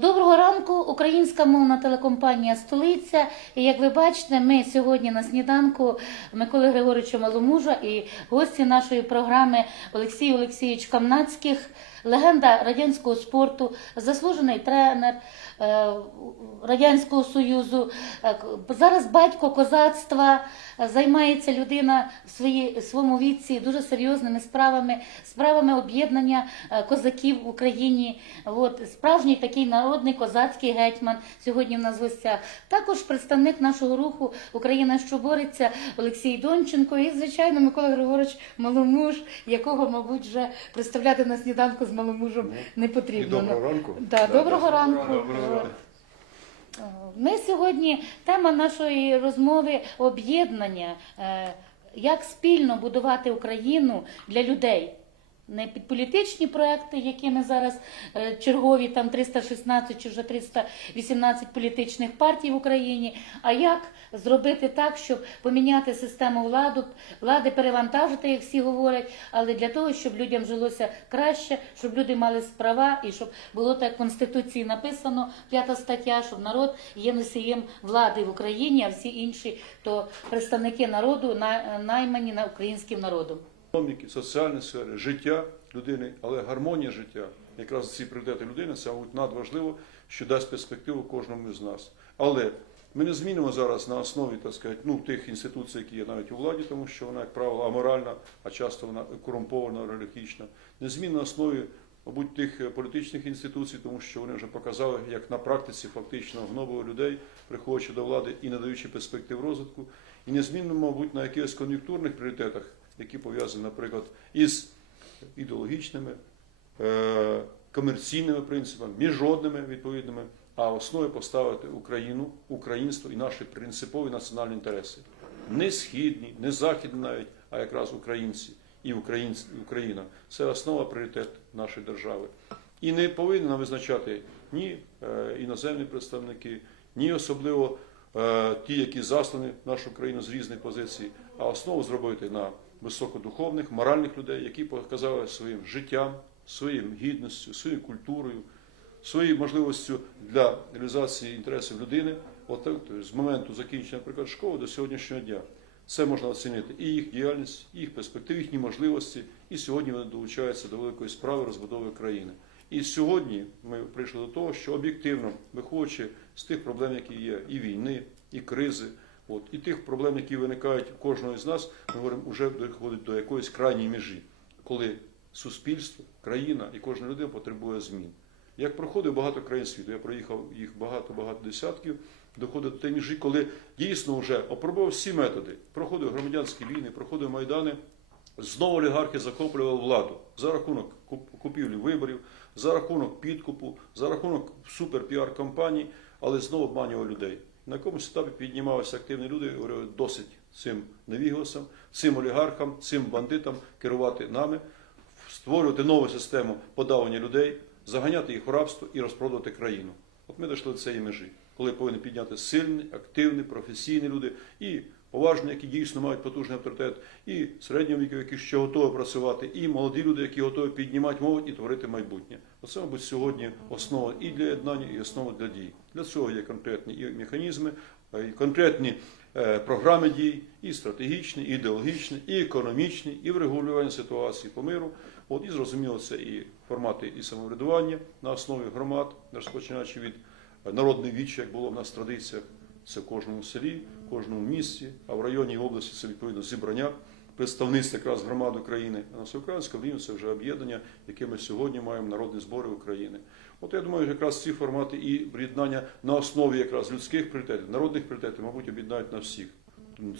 Доброго ранку, українська мовна телекомпанія Столиця. І як ви бачите, ми сьогодні на сніданку Миколи Григоровича Маломужа і гості нашої програми Олексій Олексійович Камнацьких, легенда радянського спорту, заслужений тренер е, Радянського Союзу. Е, Зараз батько козацтва, е, займається людина в свої, своєму віці дуже серйозними справами, справами об'єднання козаків в Україні. От, справжній такий народний козацький гетьман сьогодні в нас в. Також представник нашого руху Україна, що бореться, Олексій Донченко і, звичайно, Микола Григорович Маломуж, якого, мабуть, вже представляти на сніданку з Маломужем не І потрібно. доброго ранку. Да, доброго ранку. Доброго ранку. Ми сьогодні тема нашої розмови об'єднання, е, як спільно будувати Україну для людей. Не під політичні проекти, якими зараз е, чергові там 316 чи вже 318 політичних партій в Україні, а як зробити так, щоб поміняти систему владу, влади перевантажити, як всі говорять, але для того, щоб людям жилося краще, щоб люди мали права і щоб було так в Конституції написано, п'ята стаття, щоб народ є носієм влади в Україні, а всі інші то представники народу на- наймані на українським народом. Економіки, соціальної сфери, життя людини, але гармонія життя, якраз ці пріоритети людини, це надважливо, що дасть перспективу кожному з нас. Але ми не змінимо зараз на основі так сказати, ну, тих інституцій, які є навіть у владі, тому що вона, як правило, аморальна, а часто вона корумпована, олігархічна. Не змінимо на основі, мабуть, тих е, політичних інституцій, тому що вони вже показали, як на практиці фактично гнобили людей, приходячи до влади і надаючи перспектив розвитку. І не змінимо, мабуть, на якихось кон'юнктурних пріоритетах, які пов'язані, наприклад, із ідеологічними, е, комерційними принципами, міжнародними відповідними, а основі поставити Україну, українство і наші принципові національні інтереси. Не східні, не західні навіть, а якраз українці і Україна. Це основа пріоритет нашої держави. І не повинна визначати ні е, іноземні представники, ні особливо е, ті, які заслані нашу країну з різних позицій, а основу зробити на високодуховних, моральних людей, які показали своїм життям, своїм гідністю, своєю культурою, своєю можливістю для реалізації інтересів людини, от тобто з моменту закінчення, наприклад, школи до сьогоднішнього дня. Це можна оцінити і їх діяльність, і їх перспективи, їхні можливості. І сьогодні вони долучаються до великої справи розбудови країни. І сьогодні ми прийшли до того, що об'єктивно, виходячи з тих проблем, які є, і війни, і кризи, от, і тих проблем, які виникають у кожного з нас, ми говоримо, вже доходить до якоїсь крайньої межі, коли суспільство, країна і кожна людина потребує змін. Як проходив багато країн світу, я проїхав їх багато-багато десятків, доходить до тієї межі, коли дійсно вже опробував всі методи, проходив громадянські війни, проходив майдани, знову олігархи захоплювали владу за рахунок куп- купівлі виборів, за рахунок підкупу, за рахунок супер-піар-кампаній, але знову обманював людей. На якомусь етапі піднімалися активні люди, говорили, досить цим невігласам, цим олігархам, цим бандитам керувати нами, створювати нову систему подавання людей, заганяти їх в рабство і розпродувати країну. От ми дійшли до цієї межі, коли повинні підняти сильні, активні, професійні люди і поважні, які дійсно мають потужний авторитет, і середнього віку, які ще готові працювати, і молоді люди, які готові піднімати молодь і творити майбутнє. Оце, мабуть, сьогодні основа і для єднання, і основа для дій. Для цього є конкретні і механізми, і конкретні е, програми дій, і стратегічні, і ідеологічні, і економічні, і врегулювання ситуації по миру. От і зрозуміло, це і формати і самоврядування на основі громад, розпочинаючи від народної вічі, як було в нас в традиціях. Це в кожному селі, в кожному місті, а в районі і області це відповідно зібрання представництв якраз громад України. А на всеукраїнському рівні це вже об'єднання, яке ми сьогодні маємо народні збори України. От я думаю, якраз ці формати і об'єднання на основі якраз людських пріоритетів, народних пріоритетів, мабуть, об'єднають нас всіх.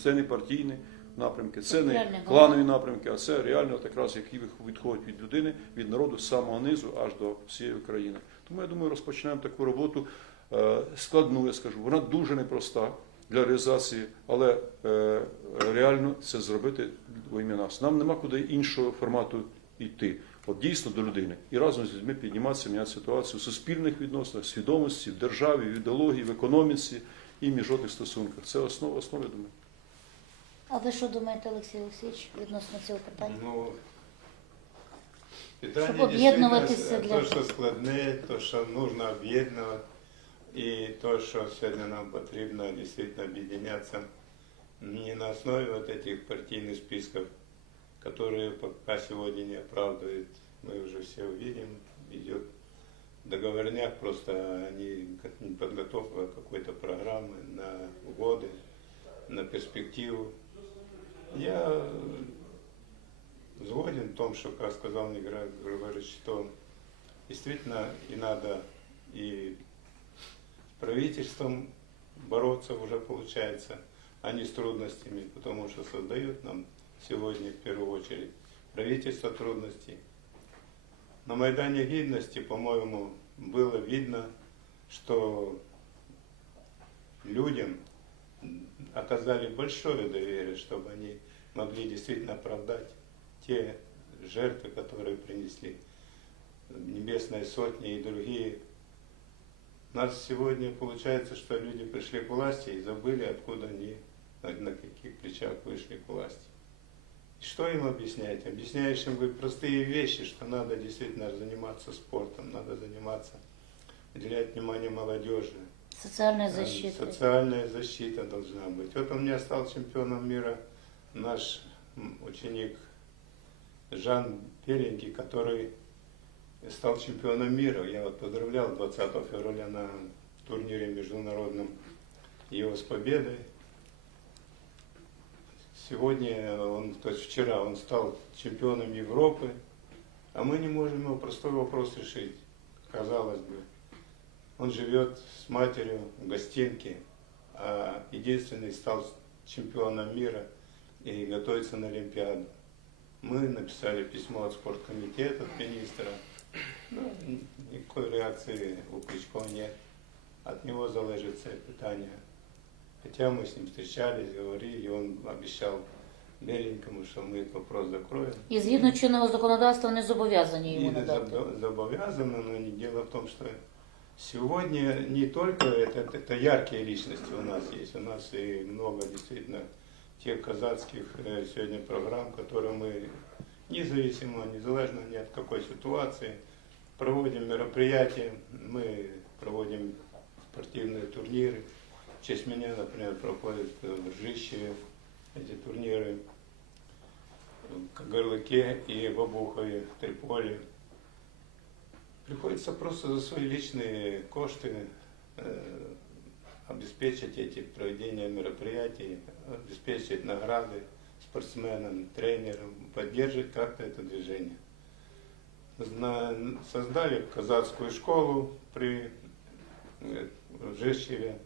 Це не партійні напрямки, це не кланові напрямки, а це реально якраз які відходять від людини, від народу з самого низу аж до всієї країни. Тому я думаю, розпочинаємо таку роботу складну, я скажу. Вона дуже непроста для реалізації, але е, реально це зробити во ім'я нас. Нам нема куди іншого формату йти. От дійсно до людини і разом з людьми підніматися, міняти ситуацію в суспільних відносинах, свідомості, в державі, в ідеології, в економіці і в міжнародних стосунках. Це основа основи, я думаю. А ви що думаєте, Олексій Олексійович, відносно цього питання? Ну, Питання Щоб об'єднуватися для- то, що складне, то, що нужно об'єднувати, і то, що сьогодні нам потрібно дійсно об'єднатися не на основі вот этих партийных списков, которые пока сегодня не оправдывают. Мы уже все увидим, идет договорняк, просто они как не подготовка какой-то программы на годы, на перспективу. Я згоден в том, что, как сказал Николай Григорьевич, что действительно и надо и с правительством бороться уже получается, а не с трудностями, потому что создает нам сегодня в первую очередь правительство трудностей. На Майдане Гидности, по-моему, было видно, что людям оказали большое доверие, чтобы они могли действительно оправдать те жертвы, которые принесли Небесные Сотни и другие. У нас сегодня получается, что люди пришли к власти и забыли, откуда они, на, каких плечах вышли к власти. И что им объяснять? Объясняешь им говорит, простые вещи, что надо действительно заниматься спортом, надо заниматься, уделять внимание молодежи, Соціальної Э, защити. Социальная защита должна быть. Вот у меня стал чемпионом мира наш ученик Жан Беленький, который стал чемпионом мира. Я вот поздравлял 20 февраля на турнире международном его с победой. Сегодня он, то есть вчера он стал чемпионом Европы, а мы не можем его простой вопрос решить. Казалось бы, он живет с матерью в гостинке, а единственный стал чемпионом мира и готовится на Олимпиаду. Мы написали письмо от спорткомитета, от министра. Ну, н- никакой реакции у Кличко нет. От него залежит це питання. Хотя мы с ним встречались, говорили, и он обещал Беленькому, что мы этот вопрос закроем. І згідно чинного законодавства не зобов'язані йому И надати. забо- забовязано, но не дело в том, что сегодня не только это, это яркие личности у нас есть, у нас и много действительно тех казацких э, сегодня программ, которые мы независимо, незалежно ни от какой ситуации, проводим мероприятия, мы проводим спортивные турниры. В честь меня, например, проходят э, в Ржищеве эти турниры, в Кагарлыке и в Обухове, в Триполи. Приходится просто за свои личные кошты э, обеспечить эти проведения мероприятий, обеспечить награды спортсменам, тренерам, поддерживать как-то это движение. Создали казацкую школу при э, Жещеве,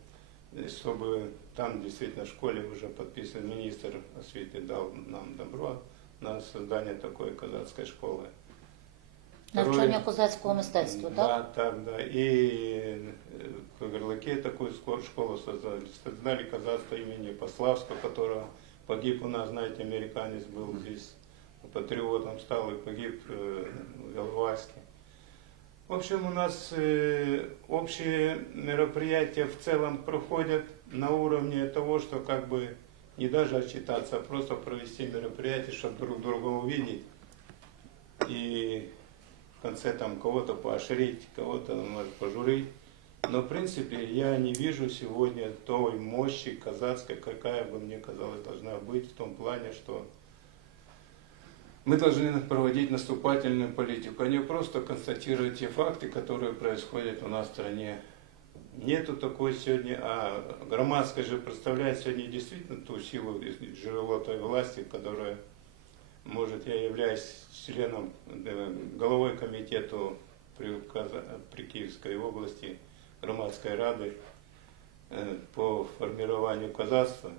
э, чтобы там действительно в школе уже подписан министр освиты дал нам добро на создание такой казацкой школы. Навчання козацького мистецтва, так? Да, так, да. И э, в Горлыке такую школу создали. Создали казацтво имени Пославского, которого погиб у нас, знаете, американец был здесь, патриотом стал и погиб э, в Иловайске. В общем, у нас э, общие мероприятия в целом проходят на уровне того, что как бы не даже отчитаться, а просто провести мероприятие, чтобы друг друга увидеть и в конце там кого-то поощрить, кого-то может пожурить. Но в принципе я не вижу сегодня той мощи казацкой, какая бы мне казалось должна быть в том плане, что мы должны проводить наступательную политику, а не просто констатировать те факты, которые происходят у нас в стране. Нету такой сегодня, а Громадская же представляет сегодня действительно ту силу, жерло той власти, которая может, я являюсь членом, э, головой комитету при, при Киевской области Громадской Рады э, по формированию казацтва.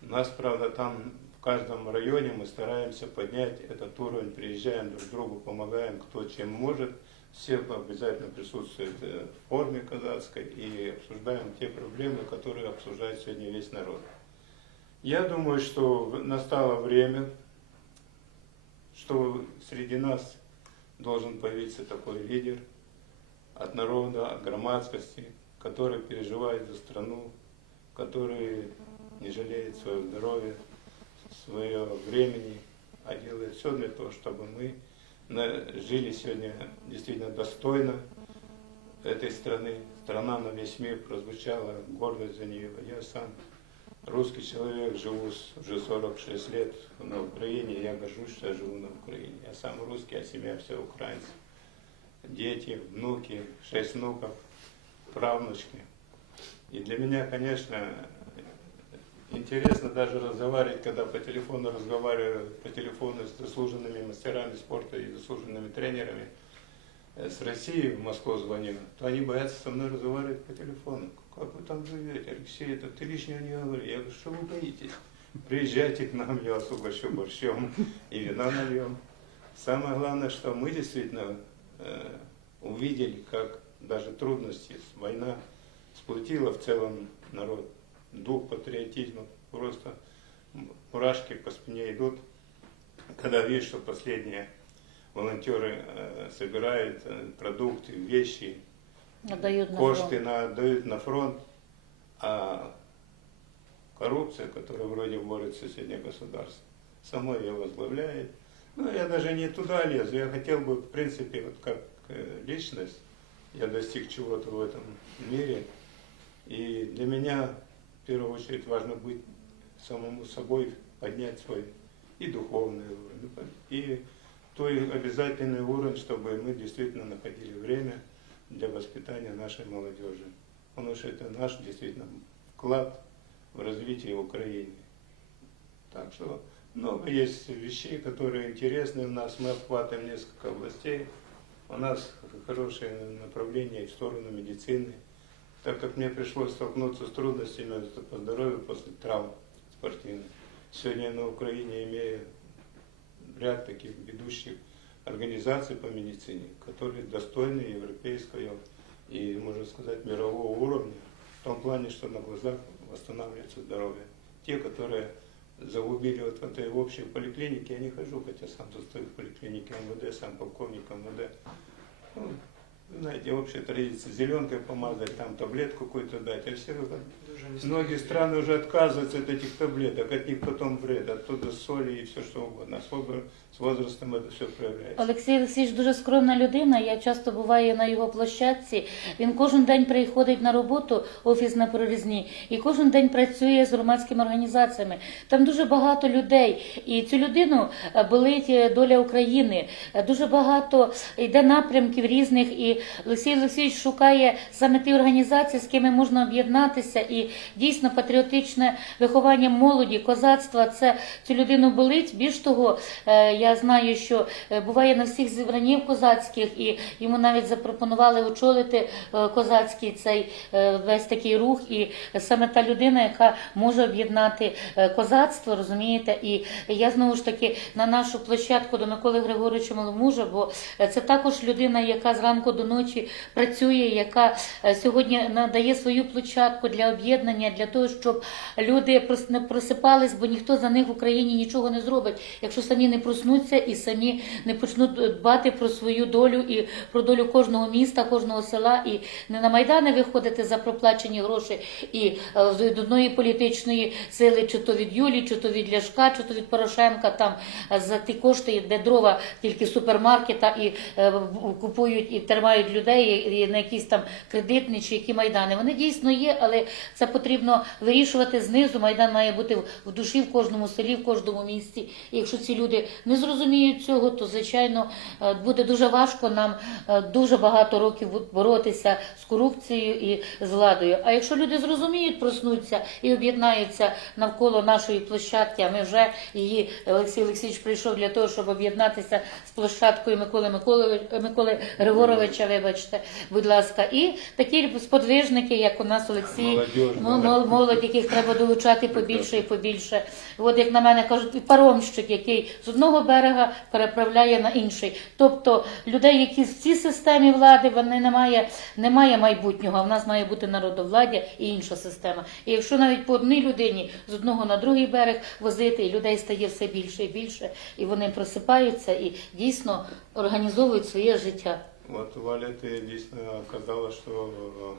У нас, правда, там каждом районе мы стараемся поднять этот уровень, приезжаем друг другу, помогаем, кто чем может. Все обязательно присутствуют э, в форме казацкой и обсуждаем те проблемы, которые обсуждает сегодня весь народ. Я думаю, что настало время, что среди нас должен появиться такой лидер от народа, от громадскости, который переживает за страну, который не жалеет свое здоровье, свое времени, а делает все для того, чтобы мы жили сегодня действительно достойно этой страны. Страна на весь мир прозвучала, гордость за нее. Я сам русский человек, живу уже 46 лет на Украине. Я горжусь, что я живу на Украине. Я сам русский, а семья все украинцы. Дети, внуки, шесть внуков, правнучки. И для меня, конечно, интересно даже разговаривать, когда по телефону разговариваю по телефону с заслуженными мастерами спорта и заслуженными тренерами э, с России в Москву звоню, то они боятся со мной разговаривать по телефону. Как вы там живете, Алексей, это ты лишнего не говори. Я говорю, что вы боитесь? Приезжайте к нам, я вас угощу борщом и вина нальем. Самое главное, что мы действительно э, увидели, как даже трудности, война сплотила в целом народ. Дух патриотизма, просто мурашки по спине идут, когда видишь, что последние волонтеры э, собирают э, продукты, вещи, Надають на кошты на, отдают на фронт, а коррупция, которая вроде борется сегодня государство, само ее возглавляет. Ну, я даже не туда лезу, я хотел бы, в принципе, вот как э, личность, я достиг чего-то в этом мире, и для меня в первую очередь важно быть самому собой, поднять свой и духовный уровень, и той обязательный уровень, чтобы мы действительно находили время для воспитания нашей молодежи. Потому что это наш действительно вклад в развитие Украины. Так что много есть вещей, которые интересны у нас. Мы обхватываем несколько областей. У нас хорошее направление в сторону медицины. Так как мне пришлось столкнуться с трудностями по здоровью после травм спортивных. Сегодня на Украине имею ряд таких ведущих организаций по медицине, которые достойны европейского и, можно сказать, мирового уровня, в том плане, что на глазах восстанавливается здоровье. Те, которые загубили вот в этой общей поликлинике, я не хожу, хотя сам состою в поликлинике МВД, сам полковник МВД. Ну, знаете, общая традиция, зеленкой помазать, там таблетку какую-то дать, а все вот Многие страны уже отказываются от этих таблеток, от них потом вред, оттуда соли и все что угодно. А с возра- с возрастом это все проявляется. Олексій Олексійович дуже скромна людина. Я часто буваю на його площадці. Він кожен день приходить на роботу, офіс на прорізні, і кожен день працює з громадськими організаціями. Там дуже багато людей, і цю людину е, болить е, доля України. Е, Дуже багато йде напрямків різних, і Олексій Олексійович шукає саме ті організації, з кими можна об'єднатися. І дійсно патріотичне виховання молоді, козацтва це цю людину болить. Більш того, е, я знаю, що е, буває на всіх зібраннях козацьких, і йому навіть запропонували очолити е, козацький цей весь такий рух. І саме та людина, яка може об'єднати козацтво, розумієте, і я знову ж таки на нашу площадку до Миколи Григоровича Маломужа, бо це також людина, яка зранку до ночі працює, яка е, сьогодні надає свою площадку для об'єднання, для того, щоб люди не просипались, бо ніхто за них в Україні нічого не зробить, якщо самі не проснуться і самі не почнуть дбати про свою долю і про долю кожного міста, кожного села, і не на майдани виходити за проплачені гроші і е, від одної політичної сили, чи то від Юлі, чи то від Ляшка, чи то від Порошенка, там е, за ті кошти, де дрова тільки супермаркета і купують і тримають людей на якісь там кредитні чи які майдани. Вони дійсно є, але це потрібно вирішувати знизу. Майдан має бути в- в душі в кожному селі, в кожному місті. І якщо ці люди не зрозуміють цього, то звичайно е, буде дуже важко нам е, дуже багато років боротися з корупцією і з владою. А якщо люди зрозуміють, проснуться і об'єднаються навколо нашої площадки, а ми вже її Олексій Олексійович прийшов для того, щоб об'єднатися з площадкою Миколи Миколи, Миколи Григоровича, вибачте, будь ласка, і такі сподвижники, як у нас Олексій. Молодежь, Мо- да. мол- молодь, яких треба долучати побільше і побільше. От як на мене кажуть, паромщик, який з одного берега переправляє на інший. Тобто людей, які в цій системі влади, вони немає, немає майбутнього. а В нас має бути народовладдя і інша система. І якщо навіть по одній людині з одного на другий берег возити, і людей стає все більше і більше, і вони просипаються і дійсно організовують своє життя. Вот, Валя, ты действительно сказала, что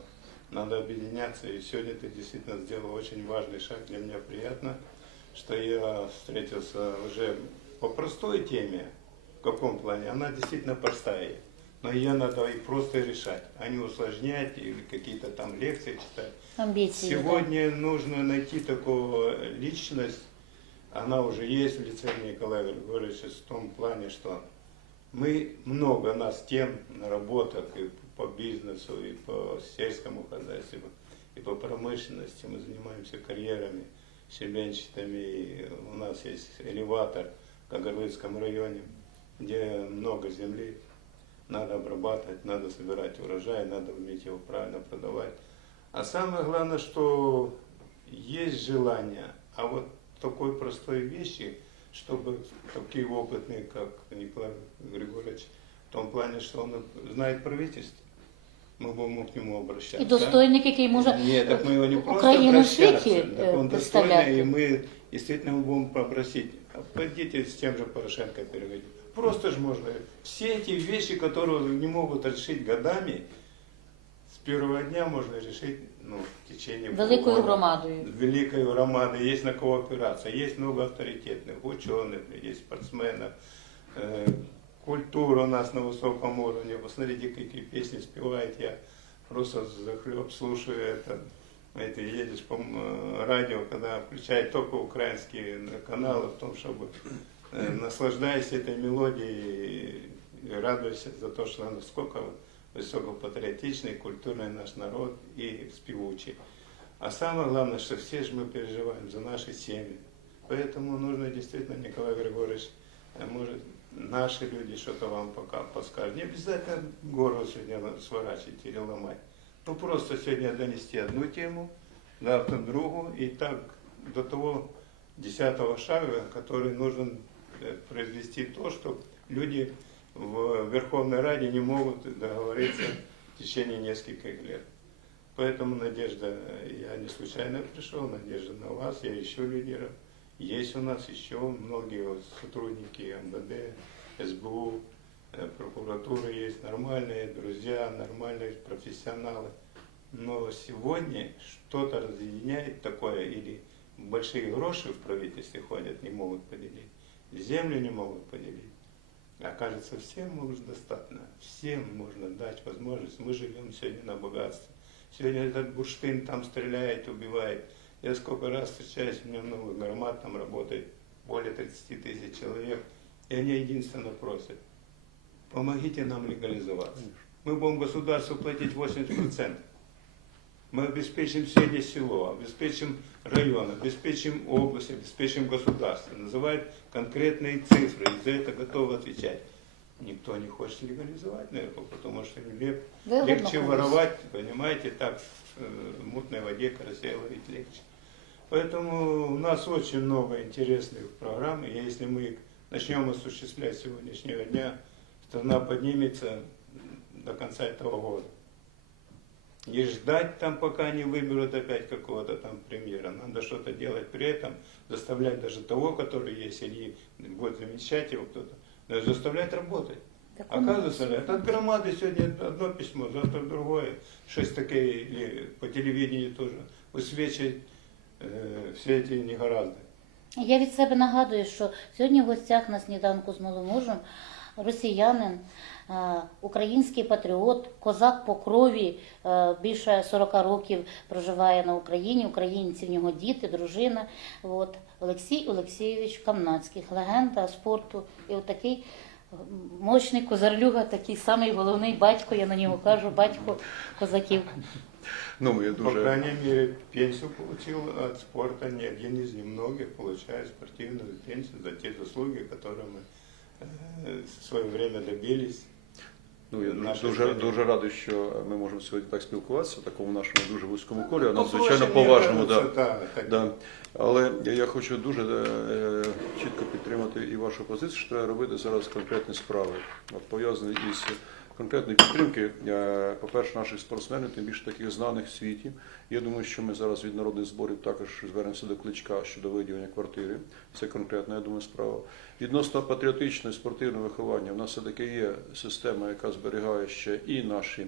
э, надо объединяться, и сегодня ты действительно сделал очень важный шаг. Для меня приятно, что я встретился уже по простой теме, каком плане? Она действительно простая. Но ее надо и просто решать, а не усложнять или какие-то там лекции читать. Амбіції. да. Сегодня нужно найти такого личность, она уже есть в лице Николая Григорьевича в том плане, что мы много нас тем наработок и по бизнесу, и по сельскому хозяйству, и по промышленности. Мы занимаемся карьерами, щебенщиками. И у нас есть элеватор в Кагарлыцком районе, где много земли. Надо обрабатывать, надо собирать урожай, надо уметь его правильно продавать. А самое главное, что есть желание, а вот такой простой вещи, чтобы такие опытные, как Николай Григорьевич, в том плане, что он знает правительство, мы будем к нему обращаться. І достойник, який може Нет, так мы его не просто Україну в обращаться, світі так е, он достойный, представляти. и мы действительно будем попросить, а пойдите с тем же Порошенко переговорить. Просто же можно. Все эти вещи, которые не могут решить годами, с первого дня можно решить ну, в течение великою громадою. Великой громады, есть на кого опираться, есть много авторитетных ученых, есть спортсменов, э, культура у нас на высоком уровне. Посмотрите, какие песни спевает, я просто захлеб слушаю это. Знаете, едешь по радио, когда включают только украинские каналы, в том, чтобы э, наслаждаясь этой мелодией радуйся за то, что насколько высокопатриотичный, культурный наш народ и спевучий. А самое главное, что все же мы переживаем за наши семьи. Поэтому нужно действительно, Николай Григорьевич, э, может, наши люди что-то вам пока подскажут. Не обязательно гору сегодня сворачивать или ломать. Ну, просто сегодня донести одну тему, завтра другую, и так до того десятого шага, который нужен э, произвести то, что люди в Верховной Раде не могут договориться в течение нескольких лет. Поэтому надежда, я не случайно пришел, надежда на вас, я ищу лидеров. Есть у нас еще многие сотрудники МВД, СБУ, э, прокуратуры есть нормальные друзья, нормальные профессионалы. Но сегодня что-то разъединяет такое, или большие гроши в правительстве ходят, не могут поделить, землю не могут поделить. А кажется, всем уже достаточно, всем можно дать возможность. Мы живем сегодня на богатстве. Сегодня этот бурштин там стреляет, убивает. Я сколько раз встречаюсь, у меня много громад там работает, более 30 тысяч человек. И они единственно просят, помогите нам легализоваться. Мы будем государству платить 80%. Мы обеспечим сегодня село, обеспечим район, обеспечим область, обеспечим государство. Называют конкретные цифры, и за это готовы отвечать. Никто не хочет легализовать, наверное, потому что леп- легче воровать, понимаете, так в э, мутной воде карасель ловить легче. Поэтому у нас очень много интересных программ, и если мы их начнем осуществлять с сегодняшнего дня, страна поднимется до конца этого года. Не ждать там, пока не выберут опять какого-то там премьера. Надо что-то делать при этом, заставлять даже того, который есть, или будет замечать его кто-то, но заставлять работать. Так воно- Оказывается, от громады сегодня одно письмо, завтра другое. Щось таке, или по телевидению тоже высвечивать э, все эти негаразды. Я від себе нагадую, що сьогодні в гостях на сніданку з маломожем росіянин, е, український патріот, козак по крові, е, більше 40 років проживає на Україні, українці, в нього діти, дружина. От. Олексій Олексійович Камнацький, легенда спорту. І отакий мощний козарлюга, такий самий головний батько, я на нього кажу, батько козаків. Ну, я По дуже крайней мере, пенсию получил от спорта, не один из немногих получает спортивную пенсию за те заслуги, которые мы э, в свое время добились. Ну, я дуже, історія. дуже радий, що ми можемо сьогодні так спілкуватися в такому нашому дуже вузькому колі, а надзвичайно поважному. Да. да, Але я- я хочу дуже е, чітко підтримати і вашу позицію, що треба робити зараз конкретні справи, от, пов'язані із конкретної підтримки, е, по-перше, наших спортсменів, тим більше таких знаних в світі. Я думаю, що ми зараз від народних зборів також звернемося до кличка щодо виділення квартири. Це конкретна, я думаю, справа. Відносно патріотичного і спортивного виховання, в нас все-таки є система, яка зберігає ще і наші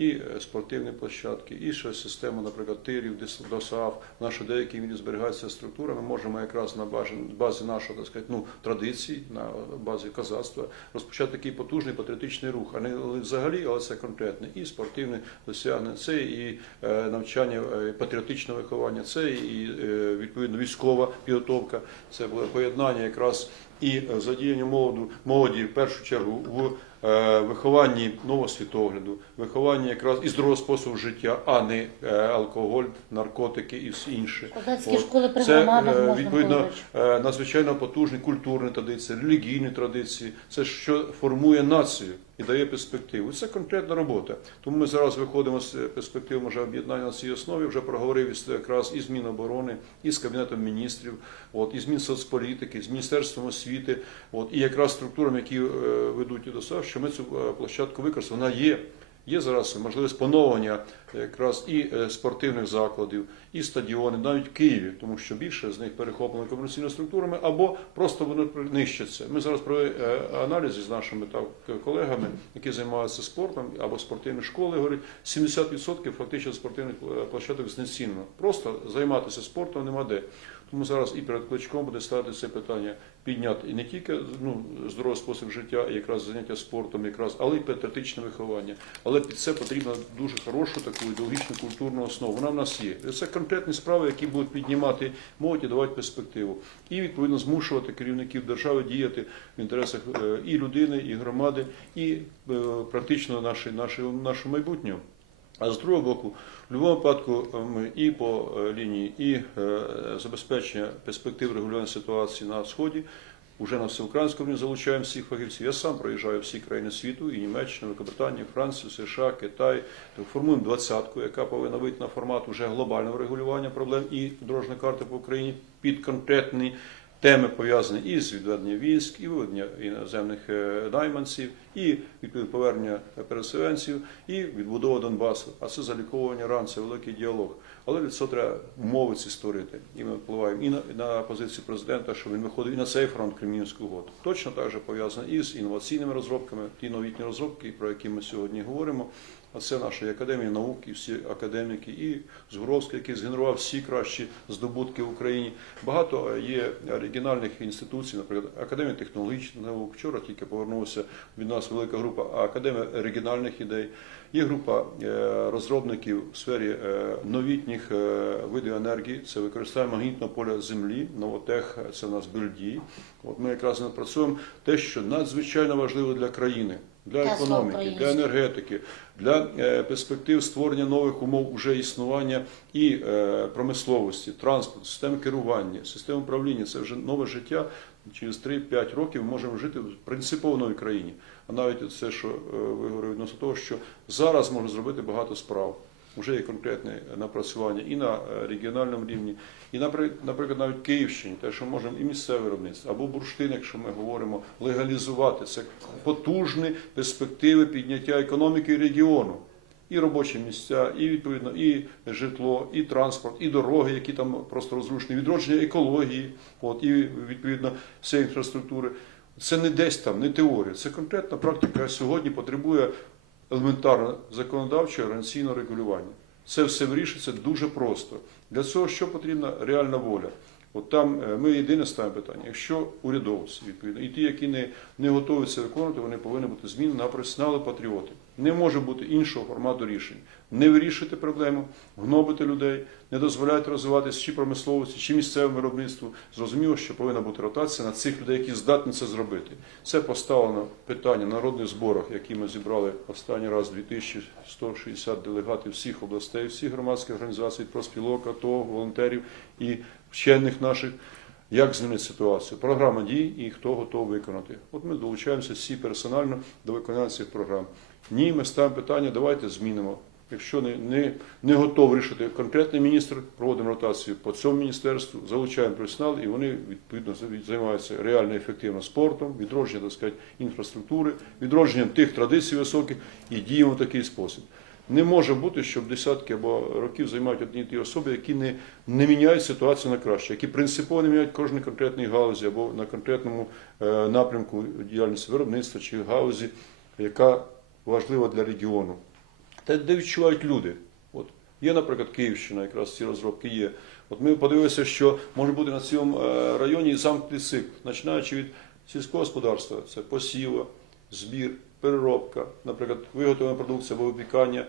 і е, спортивні площадки, і ще систему, наприклад, тирів, дис- ДОСААФ, на що деякі мірі зберігається структура. Ми можемо якраз на базі, базі нашого так сказати, ну, традицій, на базі козацтва розпочати такий потужний патріотичний рух, а не взагалі, але це конкретне і спортивне досягнення, це і е, навчання е, патріотичного виховання, це і е, відповідно військова підготовка, це буде поєднання якраз і е, задіяння молоду, молоді в першу чергу в е, вихованні нового світогляду, вихованні якраз і здорового способу життя, а не е, алкоголь, наркотики і все інше. Козацькі От. школи при Це е, можна відповідно е, надзвичайно потужні культурні традиції, релігійні традиції. Це що формує націю і дає перспективу. Це конкретна робота. Тому ми зараз виходимо з перспективи може об'єднання на цій основі. Вже проговорив із- якраз і з Міноборони, і з Кабінетом міністрів, от і з Мінсоцполітики, з Міністерством освіти, от і якраз структурами, які е, ведуть до САВ, що ми цю е, площадку використали. Вона є. Є зараз можливість поновлення якраз і е, спортивних закладів, і стадіони, навіть в Києві, тому що більше з них перехоплено комерційними структурами, або просто вони нищаться. Ми зараз е, аналізи з нашими так, колегами, які займаються спортом або спортивні школи. Говорять, 70% фактично спортивних е, площадок знецінено. Просто займатися спортом нема де. Тому зараз і перед кличком буде ставити це питання підняти і не тільки ну, здоровий спосіб життя, і якраз заняття спортом, якраз, але й патріотичне виховання. Але під це потрібно дуже хорошу таку ідеологічну культурну основу. Вона в нас є. Це конкретні справи, які будуть піднімати молодь і давати перспективу. І відповідно змушувати керівників держави діяти в інтересах е, і людини, і громади, і е, практично нашої, нашого майбутнього. А з другого боку, в будь-якому випадку е, ми і по е, лінії, і е, забезпечення перспектив регулювання ситуації на сході. Уже на всеукраїнському залучаємо всіх фахівців. Я сам проїжджаю всі країни світу, і Німеччину, Великобританію, Францію, США, Китай. Формуємо двадцятку, яка повинна вийти на формат уже глобального регулювання проблем і дорожньої карти по Україні під конкретні теми пов'язані і з відведенням військ, і виведення іноземних е, найманців, і відповідно повернення переселенців, і відбудова Донбасу. А це заліковування ран, це великий діалог. Але для цього треба умови ці створити. І ми впливаємо і на, і на позицію президента, що він виходить і на цей фронт Кремлівського угоду. Точно так же пов'язано і з інноваційними розробками, ті новітні розробки, про які ми сьогодні говоримо. А це наші академії наук і всі академіки, і Згуровський, який згенерував всі кращі здобутки в Україні. Багато є оригінальних інституцій, наприклад, Академія технологічних наук. Вчора тільки повернулася від нас велика група Академія оригінальних ідей. Є група е, розробників в сфері е, новітніх е, видів енергії. Це використання магнітного поля землі, новотех, це в нас бельдії. От ми якраз напрацюємо те, що надзвичайно важливо для країни, для економіки, для енергетики, для е, перспектив створення нових умов уже існування і е, промисловості, транспорту, системи керування, систем управління. Це вже нове життя. Через 3-5 років ми можемо жити в принципово новій країні. А навіть це, що е, ви говорили відносно того, що зараз можна зробити багато справ. Уже є конкретне напрацювання і на е, регіональному рівні, і напри- наприклад, навіть Київщині, те, що можемо і місцеве виробництво, або бурштин, якщо ми говоримо, легалізувати. Це потужні перспективи підняття економіки регіону. І робочі місця, і відповідно, і житло, і транспорт, і дороги, які там просто розрушені, відродження екології, от, і відповідно всієї інфраструктури. Це не десь там, не теорія, це конкретна практика, сьогодні потребує елементарно законодавче організаційне регулювання. Це все вирішиться дуже просто. Для цього що потрібна реальна воля. От там е, ми єдине ставимо питання. Якщо урядовці, відповідно, і ті, які не, не готові це виконувати, вони повинні бути змінені на професіонали патріоти. Не може бути іншого формату рішень. Не вирішити проблему, гнобити людей, не дозволяти розвиватися чи промисловості, чи місцевому виробництву. Зрозуміло, що повинна бути ротація на цих людей, які здатні це зробити. Це поставлено питання на народних зборах, які ми зібрали останній раз 2160 делегатів всіх областей, всіх громадських організацій, проспілок, АТО, волонтерів і вчених наших. Як змінити ситуацію? Програма дій і хто готовий виконати. От ми долучаємося всі персонально до виконання цих програм. Ні, ми ставимо питання, давайте змінимо. Якщо не, не, не готовий рішити конкретний міністр, проводимо ротацію по цьому міністерству, залучаємо персонал, і вони відповідно займаються реально ефективно спортом, відродженням так сказати, інфраструктури, відродженням тих традицій високих і діємо в такий спосіб. Не може бути, щоб десятки або років займають одні ті особи, які не, не міняють ситуацію на краще, які принципово не міняють кожної конкретної галузі або на конкретному е, напрямку діяльності виробництва чи галузі, яка важлива для регіону. те, де відчувають люди. От є, наприклад, Київщина, якраз ці розробки є. От ми подивилися, що може бути на цьому е, районі замкнутий цикл, починаючи від сільського господарства, це посіва, збір, переробка, наприклад, виготовлена продукція або випікання,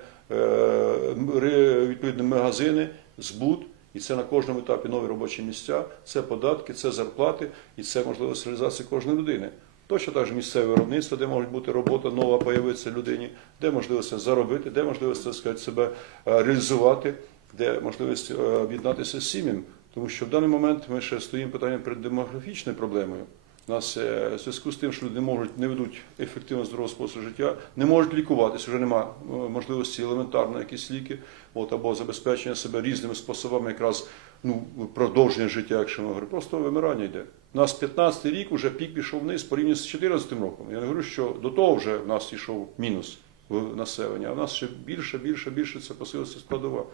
відповідні магазини, збут. І це на кожному етапі нові робочі місця, це податки, це зарплати і це можливість реалізації кожної людини. Точно так же місцеве виробництво, де може бути робота нова, появитися людині, де можливість заробити, де можливість так сказати, себе е, реалізувати, де можливість е, об'єднатися з сім'ям. Тому що в даний момент ми ще стоїмо питанням перед демографічною проблемою. У нас е, в зв'язку з тим, що люди не можуть не ведуть ефективно здорового способу життя, не можуть лікуватися, вже немає можливості елементарно якісь ліки, от або забезпечення себе різними способами, якраз ну продовження життя, якщо ми говоримо, просто вимирання йде. У нас 15 рік вже пік пішов вниз порівняно з 14 роком. Я не говорю, що до того вже в нас йшов мінус в населення, а в нас ще більше, більше, більше це посилиться складова.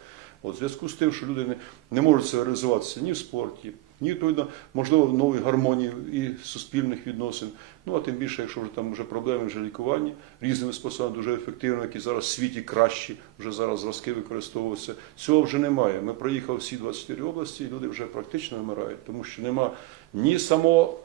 От в зв'язку з тим, що люди не, не можуть реалізуватися ні в спорті, ні відповідно, можливо, нової гармонії і суспільних відносин. Ну а тим більше, якщо вже там вже проблеми вже лікування різними способами дуже ефективно, які зараз в світі кращі, вже зараз зразки використовуються. Цього вже немає. Ми проїхали всі 24 області, і люди вже практично вмирають, тому що нема ні самого